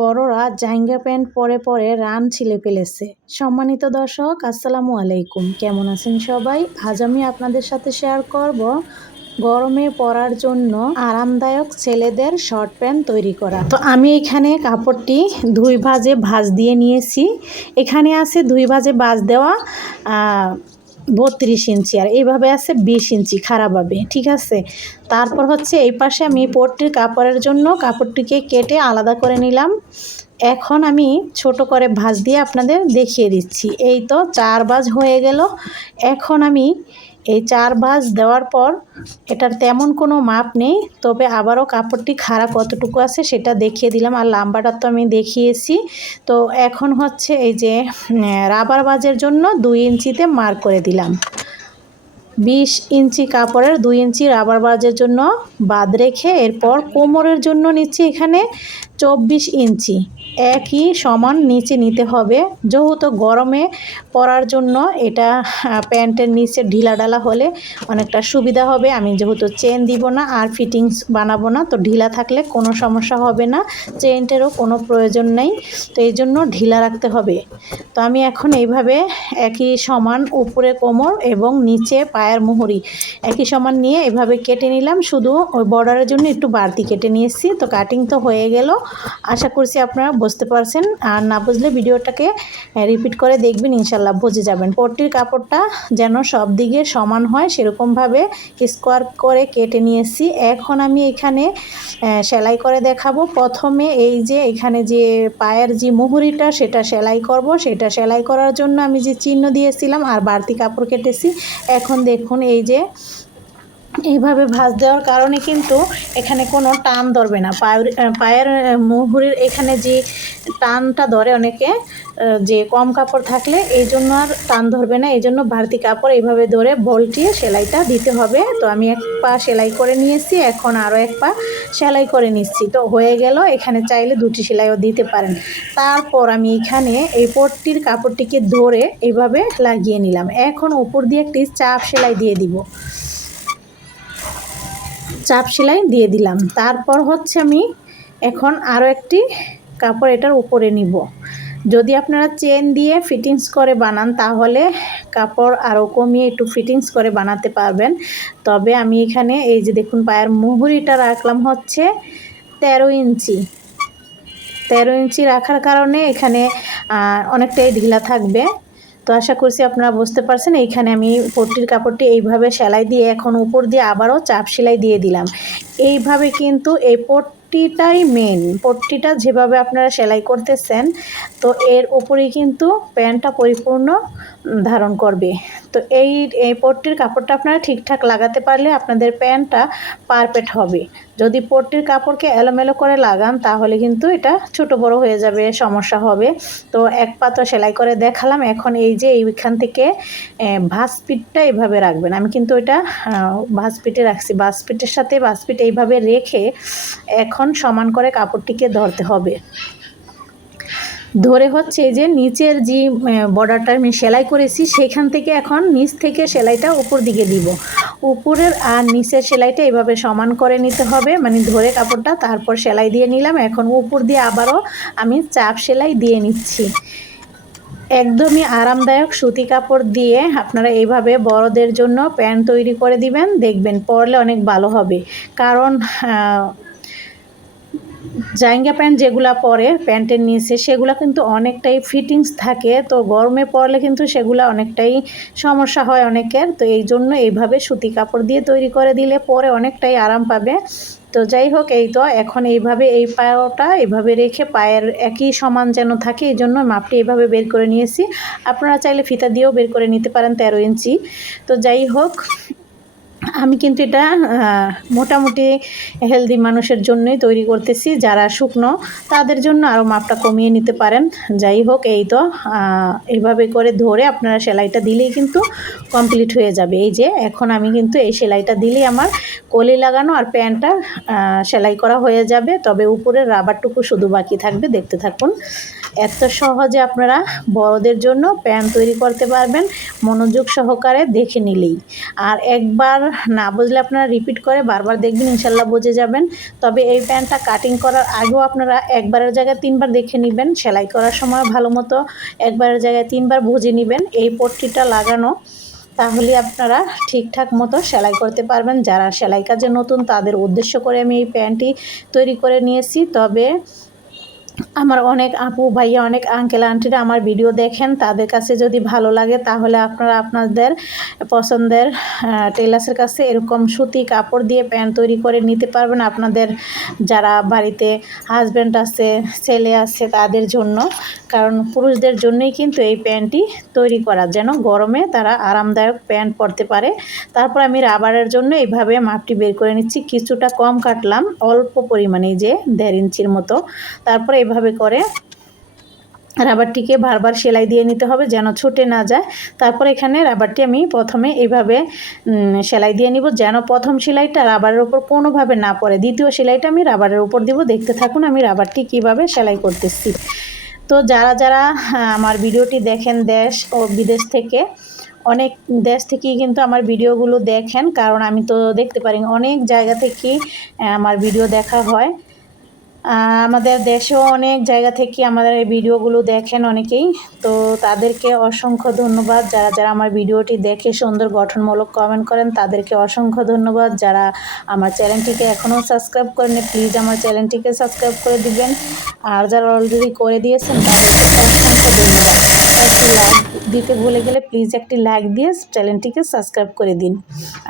বড়রা জাইঙ্গা প্যান্ট পরে পরে রান ছিলে ফেলেছে। সম্মানিত দর্শক, আসসালামু আলাইকুম। কেমন আছেন সবাই? আজ আমি আপনাদের সাথে শেয়ার করব গরমে পরার জন্য আরামদায়ক ছেলেদের শর্ট প্যান্ট তৈরি করা। তো আমি এখানে কাপড়টি দুই ভাজে ভাজ দিয়ে নিয়েছি। এখানে আছে দুই ভাজে ভাজ দেওয়া বত্রিশ ইঞ্চি, আর এইভাবে আছে বিশ ইঞ্চি খারাপভাবে, ঠিক আছে? তারপর হচ্ছে এই পাশে আমি পোটটির কাপড়ের জন্য কাপড়টিকে কেটে আলাদা করে নিলাম। এখন আমি ছোট করে ভাঁজ দিয়ে আপনাদের দেখিয়ে দিচ্ছি। এই তো চার বাজ হয়ে গেল। এখন আমি এই চার ভাঁজ দেওয়ার পর এটার তেমন কোনো মাপ নেই, তবে আবারও কাপড়টি খারাপ কতটুকু আছে সেটা দেখিয়ে দিলাম আর লাম্বাটা তো আমি দেখিয়েছি। তো এখন হচ্ছে এই যে রাবার বাজের জন্য দুই ইঞ্চিতে মার্ক করে দিলাম। বিশ ইঞ্চি কাপড়ের দুই ইঞ্চি রাবার বাজের জন্য বাদ রেখে এরপর কোমরের জন্য নিচ্ছি এখানে চব্বিশ ইঞ্চি। একই সমান নিচে নিতে হবে। যেহেতু গরমে পরার জন্য এটা প্যান্টের নিচে ঢিলা ডালা হলে অনেকটা সুবিধা হবে। আমি যেহেতু চেন দিব না আর ফিটিংস বানাবো না, তো ঢিলা থাকলে কোনো সমস্যা হবে না। চেনটেরও কোনো প্রয়োজন নেই, তো এই জন্য ঢিলা রাখতে হবে। তো আমি এখন এইভাবে একই সমান উপরে কোমর এবং নিচে পায়ের মুহুরি একই সমান নিয়ে এভাবে কেটে নিলাম। শুধু ওই বর্ডারের জন্য একটু বাড়তি কেটে নিয়েছি, তো কাটিং তো হয়ে গেল। আশা করছি আপনারা বুঝতে পারছেন আর না বুঝলে ভিডিওটাকে রিপিট করে দেখবেন, ইনশাল্লাহ বুঝে যাবেন। পট্টির কাপড়টা যেন সব দিকে সমান হয়, সেরকমভাবে স্কোয়ার করে কেটে নিয়েছি। এখন আমি এখানে সেলাই করে দেখাবো। প্রথমে এই যে এখানে যে পায়ের যে মুহুরিটা, সেটা সেলাই করব। সেটা সেলাই করার জন্য আমি যে চিহ্ন দিয়েছিলাম, আর বাড়তি কাপড় কেটেছি। এখন দেখুন এই যে এইভাবে ভাঁজ দেওয়ার কারণে কিন্তু এখানে কোনো টান ধরবে না। পায়ের পায়ের মুহুরির এখানে যে টানটা ধরে অনেকে যে কম কাপড় থাকলে এই জন্য আর টান ধরবে না, এই জন্য বাড়তি কাপড় এইভাবে ধরে বলটিয়ে সেলাইটা দিতে হবে। তো আমি এক পা সেলাই করে নিয়েছি, এখন আরও এক পা সেলাই করে নিচ্ছি। তো হয়ে গেল, এখানে চাইলে দুটি সেলাইও দিতে পারেন। তারপর আমি এখানে এই পট্টির কাপড়টিকে ধরে এইভাবে লাগিয়ে নিলাম। এখন উপর দিয়ে একটি চাপ সেলাই দিয়ে দিব। চাপ সেলাই দিয়ে দিলাম। তারপর হচ্ছে আমি এখন আরও একটি কাপড় এটার উপরে নিব। যদি আপনারা চেন দিয়ে ফিটিংস করে বানান, তাহলে কাপড় আরও কমিয়ে একটু ফিটিংস করে বানাতে পারবেন। তবে আমি এখানে এই যে দেখুন পায়ের মুহুরিটা রাখলাম হচ্ছে তেরো ইঞ্চি। তেরো ইঞ্চি রাখার কারণে এখানে অনেকটাই ঢিলা থাকবে। তো আশা করছি আপনারা বুঝতে পারছেন, এইখানে আমি পট্টির কাপড়টি এইভাবে সেলাই দিয়ে এখন উপর দিয়ে আবারও চাপ সেলাই দিয়ে দিলাম। এইভাবে কিন্তু এই পট্টিটাই মেন পট্টিটা যেভাবে আপনারা সেলাই করতেছেন, তো এর উপরেই কিন্তু প্যান্টটা পরিপূর্ণ ধারণ করবে। তো এই এই পট্টির কাপড়টা আপনারা ঠিকঠাক লাগাতে পারলে আপনাদের প্যান্টটা পারফেক্ট হবে। যদি পট্টির কাপড়কে এলোমেলো করে লাগান, তাহলে কিন্তু এটা ছোট বড় হয়ে যাবে, সমস্যা হবে। তো এক পাত্র সেলাই করে দেখালাম, এখন এই যে এইখান থেকে ভাসপিটটা এইভাবে রাখবেন। আমি কিন্তু এটা ভাসপিটে রাখছি। ভাসপিটের সাথে, ভাঁজ পিঠ এইভাবে রেখে এখন সমান করে কাপড়টিকে ধরতে হবে। ধরে হচ্ছে যে নিচের যে বর্ডারটা আমি সেলাই করেছি, সেখান থেকে এখন নিচ থেকে সেলাইটা উপর দিকে দিব। উপরের আর নিচের সেলাইটা এভাবে সমান করে নিতে হবে। মানে ধরে কাপড়টা তারপর সেলাই দিয়ে নিলাম। এখন উপর দিয়ে আবারও আমি চাপ সেলাই দিয়ে নিচ্ছি। একদমই আরামদায়ক সুতি কাপড় দিয়ে আপনারা এইভাবে বড়দের জন্য প্যান্ট তৈরি করে দিবেন। দেখবেন পরলে অনেক ভালো হবে। কারণ জাইঙ্গা প্যান্ট যেগুলো পরে, প্যান্টের নিচে, সেগুলো কিন্তু অনেকটাই ফিটিংস থাকে। তো গরমে পরলে কিন্তু সেগুলো অনেকটাই সমস্যা হয় অনেকের। তো এই জন্য এইভাবে সুতি কাপড় দিয়ে তৈরি করে দিলে পরে অনেকটাই আরাম পাবে। তো যাই হোক, এই তো এখন এইভাবে এই পাওটা এইভাবে রেখে পায়ের একই সমান যেন থাকে, এই জন্য মাপটি এইভাবে বের করে নিয়েছি। আপনারা চাইলে ফিতা দিয়েও বের করে নিতে পারেন তেরো ইঞ্চি। তো যাই হোক আমি কিন্তু এটা মোটামুটি হেলদি মানুষের জন্যই তৈরি করতেছি। যারা শুকনো, তাদের জন্য আরও মাপটা কমিয়ে নিতে পারেন। যাই হোক, এই তো এইভাবে করে ধরে আপনারা সেলাইটা দিলেই কিন্তু কমপ্লিট হয়ে যাবে। এই যে, এখন আমি কিন্তু এই সেলাইটা দিলেই আমার কলি লাগানো আর প্যান্টটা সেলাই করা হয়ে যাবে। তবে উপরের রাবারটুকু শুধু বাকি থাকবে। দেখতে থাকুন, এত সহজে আপনারা বড়দের জন্য প্যান্ট তৈরি করতে পারবেন। মনোযোগ সহকারে দেখে নিলেই। আর একবার না বুঝলে আপনারা রিপিট করে বারবার দেখবেন, ইনশাল্লাহ বুঝে যাবেন। তবে এই প্যান্টটা কাটিং করার আগেও আপনারা একবারের জায়গায় তিনবার দেখে নেবেন। সেলাই করার সময় ভালো মতো একবারের জায়গায় তিনবার বুঝে নেবেন এই পট্টিটা লাগানো। তাহলে আপনারা ঠিকঠাক মতো সেলাই করতে পারবেন। যারা সেলাই কাজে নতুন, তাদের উদ্দেশ্য করে আমি এই প্যান্টটি তৈরি করে নিয়েছি। তবে আমার অনেক আপু, ভাইয়া, অনেক আঙ্কেল আন্টিরা আমার ভিডিও দেখেন। তাদের কাছে যদি ভালো লাগে, তাহলে আপনারা আপনাদের পছন্দের টেলার্সের কাছে এরকম সুতি কাপড় দিয়ে প্যান্ট তৈরি করে নিতে পারবেন। আপনাদের যারা বাড়িতে হাজব্যান্ড আছে, ছেলে আছে, তাদের জন্য। কারণ পুরুষদের জন্যই কিন্তু এই প্যান্টটি তৈরি করা। যেন গরমে তারা আরামদায়ক প্যান্ট পরতে পারে। তারপর আমি রাবারের জন্য এইভাবে মাপটি বের করে নিচ্ছি। কিছুটা কম কাটলাম, অল্প পরিমাণে যে দেড় ইঞ্চির মতো। তারপরে এভাবে করে। রাবারটিকে বারবার সেলাই দিয়ে নিতে হবে যেন ছুটে না যায়। তারপর এখানে রাবারটি আমি প্রথমে এইভাবে সেলাই দিয়ে নিব যেন প্রথম সেলাইটা রাবারের ওপর কোনোভাবে না পড়ে। দ্বিতীয় সেলাইটা আমি রাবারের উপর দিব। দেখতে থাকুন আমি রাবারটি কীভাবে সেলাই করতেছি। তো যারা যারা আমার ভিডিওটি দেখেন দেশ ও বিদেশ থেকে, অনেক দেশ থেকেই কিন্তু আমার ভিডিওগুলো দেখেন। কারণ আমি তো দেখতে পারি অনেক জায়গা থেকেই আমার ভিডিও দেখা হয়। আমাদের দেশেও অনেক জায়গা থেকে আমাদের এই ভিডিওগুলো দেখেন অনেকেই। তো তাদেরকে অসংখ্য ধন্যবাদ। যারা যারা আমার ভিডিওটি দেখে সুন্দর গঠনমূলক কমেন্ট করেন, তাদেরকে অসংখ্য ধন্যবাদ। যারা আমার চ্যানেলটিকে এখনও সাবস্ক্রাইব করেন প্লিজ আমার চ্যানেলটিকে সাবস্ক্রাইব করে দিবেন। আর যারা অলরেডি করে দিয়েছেন, তাদেরকে অসংখ্য ধন্যবাদ। একটি লাইক দিতে ভুলে গেলে প্লিজ একটি লাইক দিয়ে চ্যানেলটিকে সাবস্ক্রাইব করে দিন।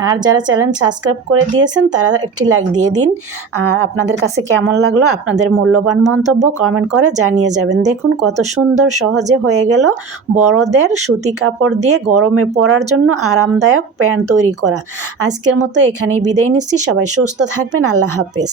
আর যারা চ্যানেল সাবস্ক্রাইব করে দিয়েছেন, তারা একটি লাইক দিয়ে দিন। আর আপনাদের কাছে কেমন লাগল, আপনাদের মূল্যবান মন্তব্য কমেন্ট করে জানিয়ে যাবেন। দেখুন কত সুন্দর সহজে হয়ে গেল বড়দের সুতি কাপড় দিয়ে গরমে পরার জন্য আরামদায়ক প্যান্ট তৈরি করা। আজকের মতো এখানেই বিদায় নিচ্ছি। সবাই সুস্থ থাকবেন। আল্লাহ হাফেজ।